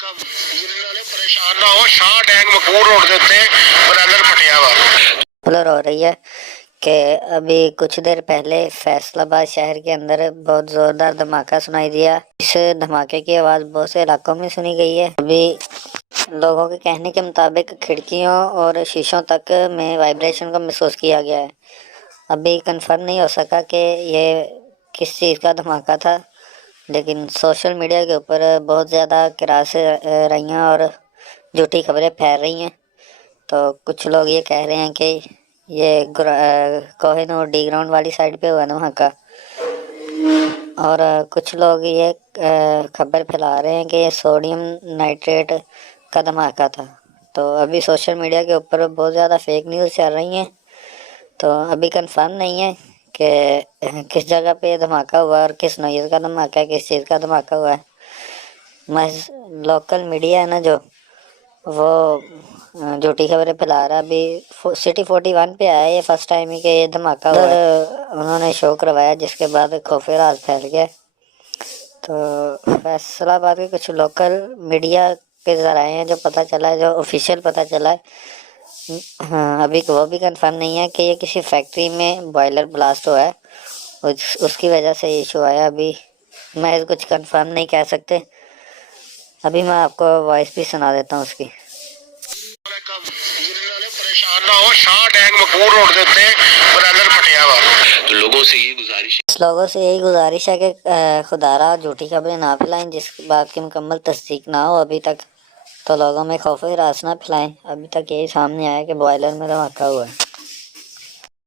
परेशान ना हो, शाह डैंग मकबूल रोड के उत्ते बरादर फटिया वा। खबर हो रही है कि अभी कुछ देर पहले फैसलाबाद शहर के अंदर बहुत जोरदार धमाका सुनाई दिया। इस धमाके की आवाज बहुत से इलाकों में सुनी गई है। अभी लोगों के कहने के मुताबिक खिड़कियों और शीशों तक में वाइब्रेशन को महसूस किया गया है। अभी कंफर्म नहीं हो सका कि ये किस चीज़ का धमाका था, लेकिन सोशल मीडिया के ऊपर बहुत ज़्यादा किरास रही हैं और झूठी खबरें फैल रही हैं। तो कुछ लोग ये कह रहे हैं कि ये कोहिनूर डी ग्राउंड वाली साइड पे हुआ धमाका, और कुछ लोग ये खबर फैला रहे हैं कि ये सोडियम नाइट्रेट का धमाका था। तो अभी सोशल मीडिया के ऊपर बहुत ज़्यादा फेक न्यूज़ चल रही हैं। तो अभी कंफर्म नहीं है कि किस जगह पे धमाका हुआ और किस नौयत का धमाका है, किस चीज़ का धमाका हुआ है। मैं लोकल मीडिया है ना जो, वो झूठी खबरें फैला रहा। अभी सिटी 41 पे आया ये फर्स्ट टाइम ही कि ये धमाका हुआ है। उन्होंने शो करवाया जिसके बाद खौफ राज फैल गया। तो फैसलाबाद के कुछ लोकल मीडिया के ज़राए हैं जो पता चला है, जो ऑफिशियल पता चला है। हाँ, अभी वो भी कंफर्म नहीं है कि ये किसी फैक्ट्री में बॉयलर ब्लास्ट हुआ है, उसकी वजह से ये इशू आया। अभी मैं कुछ कंफर्म नहीं कह सकते। अभी मैं आपको वॉइस भी सुना देता हूँ उसकी। परेशान ना हो, शाह डैंग मकबूल रोड के उत्ते बरादर फटिया वा। तो लोगों से यही गुजारिश है कि खुदारा झूठी खबरें ना फैलाएं जिस बात की मुकम्मल तस्दीक ना हो अभी तक। तो लोगों में खौफ हिरास ना फैलाएं। अभी तक यही सामने आया कि बॉयलर में धमाका हुआ है।